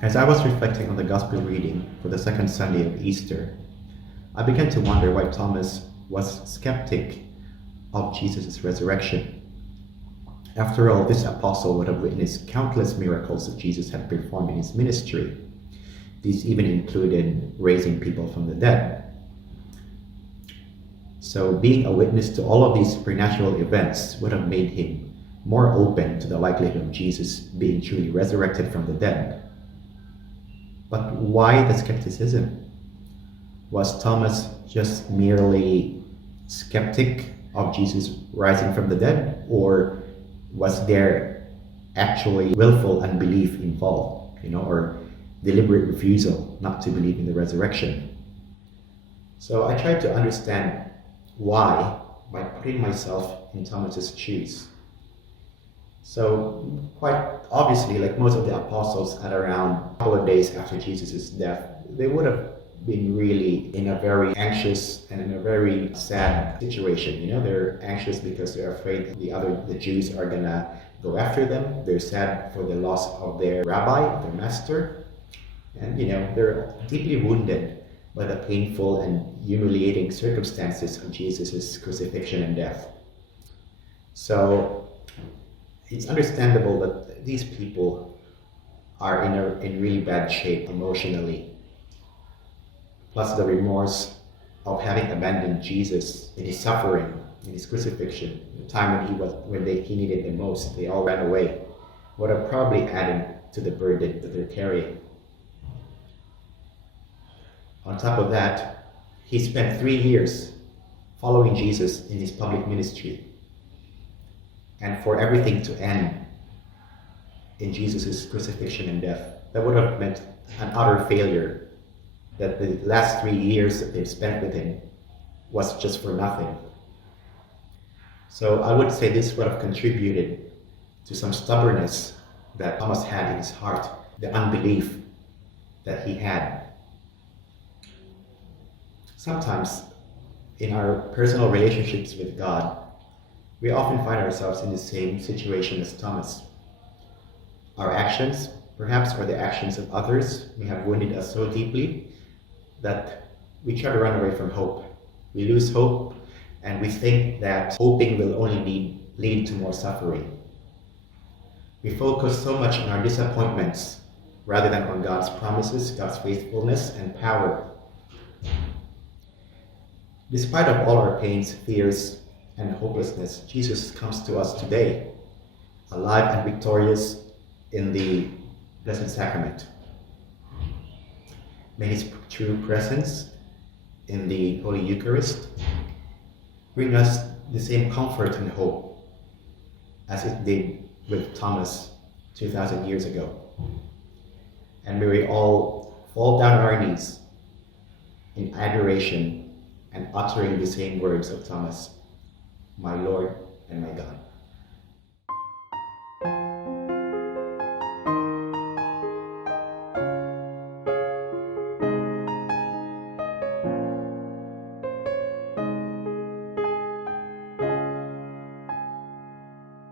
As I was reflecting on the Gospel reading for the second Sunday of Easter, I began to wonder why Thomas was skeptic of Jesus' resurrection. After all, this apostle would have witnessed countless miracles that Jesus had performed in his ministry. These even included raising people from the dead. So being a witness to all of these supernatural events would have made him more open to the likelihood of Jesus being truly resurrected from the dead. But why the skepticism? Was Thomas just merely skeptic of Jesus rising from the dead, or was there actually willful unbelief involved, or deliberate refusal not to believe in the resurrection? So I tried to understand why by putting myself in Thomas's shoes. So quite obviously, like most of the apostles, at around a couple of days after Jesus' death, they would have been really in a very anxious and in a very sad situation. They're anxious because they're afraid the Jews are gonna go after them. They're sad for the loss of their rabbi, their master. And they're deeply wounded by the painful and humiliating circumstances of Jesus' crucifixion and death. So it's understandable that these people are in really bad shape emotionally. Plus the remorse of having abandoned Jesus in his suffering, in his crucifixion, the time when he needed the most, they all ran away, would have probably added to the burden that they're carrying. On top of that, he spent 3 years following Jesus in his public ministry. And for everything to end in Jesus' crucifixion and death, that would have meant an utter failure, that the last 3 years that they've spent with him was just for nothing. So I would say this would have contributed to some stubbornness that Thomas had in his heart, the unbelief that he had. Sometimes in our personal relationships with God, we often find ourselves in the same situation as Thomas. Our actions, perhaps, or the actions of others, may have wounded us so deeply that we try to run away from hope. We lose hope, and we think that hoping will only lead to more suffering. We focus so much on our disappointments rather than on God's promises, God's faithfulness, and power. Despite of all our pains, fears, and hopelessness, Jesus comes to us today, alive and victorious in the Blessed Sacrament. May his true presence in the Holy Eucharist bring us the same comfort and hope as it did with Thomas 2,000 years ago. And may we all fall down on our knees in adoration and uttering the same words of Thomas, "My Lord and my God."